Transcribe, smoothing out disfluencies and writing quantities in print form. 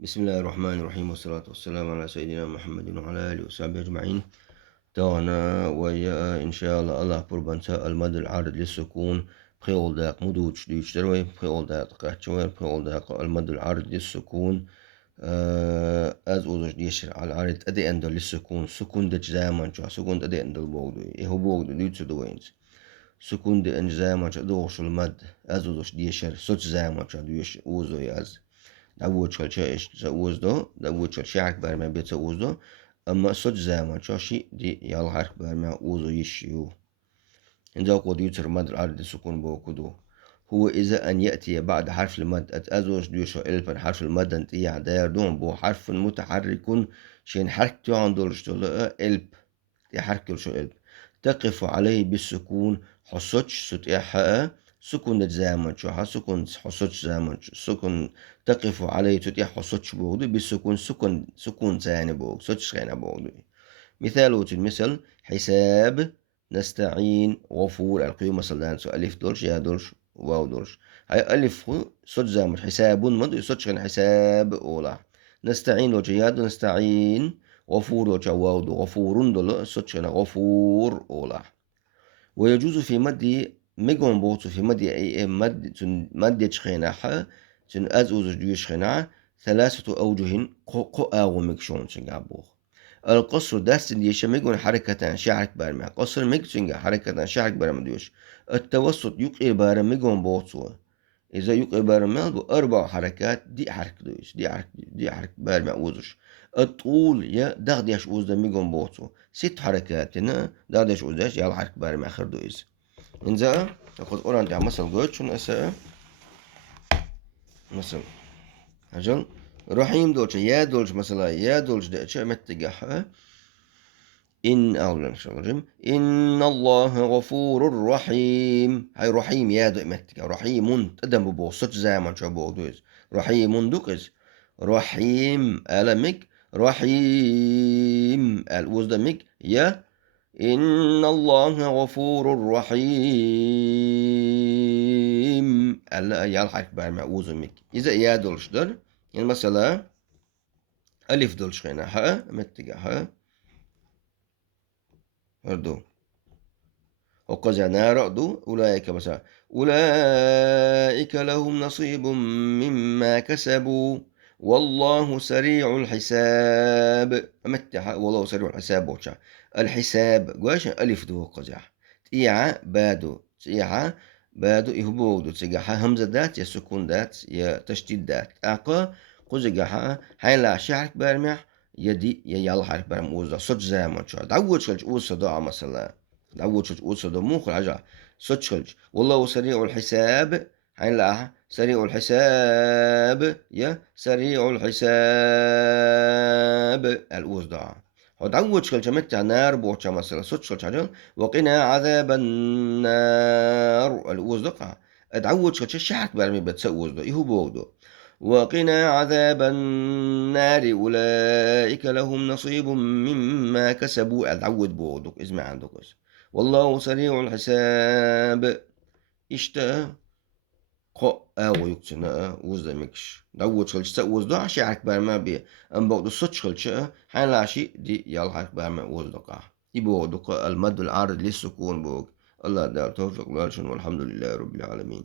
بسم الله الرحمن الرحيم والصلاة والسلام على سيدنا محمد وعلى آله وصحبه أجمعين. تانا ويا إن شاء الله بربنتا المد العارض للسكون بخيول داق مدوش ديش دروي بخيول داق قاتشوير بخيول داق المد العارض للسكون. از اوزش ديشر على العارض أدي أندل للسكون سكون دج زمان شو سكون أدي أندل بوغدو هو بوغدو ديتش دوينز سكون دي أنج زمان شو دوش المد از اوزش ديشر سوتش زمان شو ديش اوزو ياز أول شيء تزوجه أول شيء عارف برمع بيتزوجه أما صج زمان شاشي دي يلا عارف برمع وزو يشيو إن ذا قد يتر مد العرض سكون بوكدو هو إذا أن يأتي بعد حرف المد أتأزوج ديشو إلفا حرف المد أنت داير دون بو حرف متحرك شين حركته عن دولشتو إلب يحرك شو إلب تقف عليه بالسكون حصتش ستيحة سكون زامن شو سكون حصتش زامن سكون تقف عليه تتيح حصتش بوغدو بالسكون سكون ثاني بوغ ستش غينا بوغدو مثال المثل حساب نستعين غفور القيوم مثلا سو ألف دولش يا دولش واو دولش هاي ألف صوت زامن حساب مدو صوتش غير حساب أولا نستعين وجياد نستعين غفور واو دو غفور دول صوتش غير غفور أولا ويجوز في مد ميجون بوتو في مد أي مد شخيناحة تن أزوز جيوش خناعة ثلاثة أوجه قو ومكشون شنقابوخ القصر داس اللي يشمجون حركة شعرك برمع قصر مكشنجا حركة شعرك برمع ديوش التوسط يقي برمجون بوتو إذا يقي برمع بأربع حركات دي حركة دوش دي حركة برمع وزش الطول يا دغديش وز ميجون بوتو ست حركات هنا دغديش وزش يلا حركة برمع آخر دويز إنزا ناخد أوران تاع مثل قوت شنو أسا مثل أجل رحيم دولش يا دولش مثلا يا دولش دأتش متجحة إن أولا شغل إن الله غفور رحيم هاي رحيم يا دو متجا رحيم تقدم ببوسط زمان شو بودوز رحيم دوكز رحيم ألمك رحيم الوزدمك يا إن الله غفور رحيم ألا يالحق بعمل مك إذا يا دولش در يعني مثلا ألف دولش خينا ها متجا ها هردو وقزنا رأدو أولئك مثلا أولئك لهم نصيب مما كسبوا والله سريع الحساب أمتها والله سريع الحساب وشا الحساب قواش ألف دو قزح تيعة بادو تيعة بادو يهبودو تيجاها همزة دات يا سكون دات يا تشديد دات أقا قزجاها هاي لا شعرك برمح يدي يا يلا حرك برم وزا صد زمان شو دعوت شلج وصا ضاع مثلا دعوت شلج وصا مو خرجع صد شلج والله سريع الحساب هاي لا سريع الحساب يا سريع الحساب الأوز ضاع ودعوت شلج متى نار بوشا مثلا صد شلج عجل وقنا عذاب النار الأوز دقع دعوت شلج شعرك برمي بتسوز ده يهو بودو وقنا عذاب النار أولئك لهم نصيب مما كسبوا العود بودك اسمع عندك والله سريع الحساب إشتا قو أو يكتنا وزدمكش داود شلش تأوز دو عشي عك برما بي أم بودو صد شلش حين العشي دي يالحك برما وزدقع يبودك المد العارض للسكون بوك الله دار توفيق والحمد لله رب العالمين.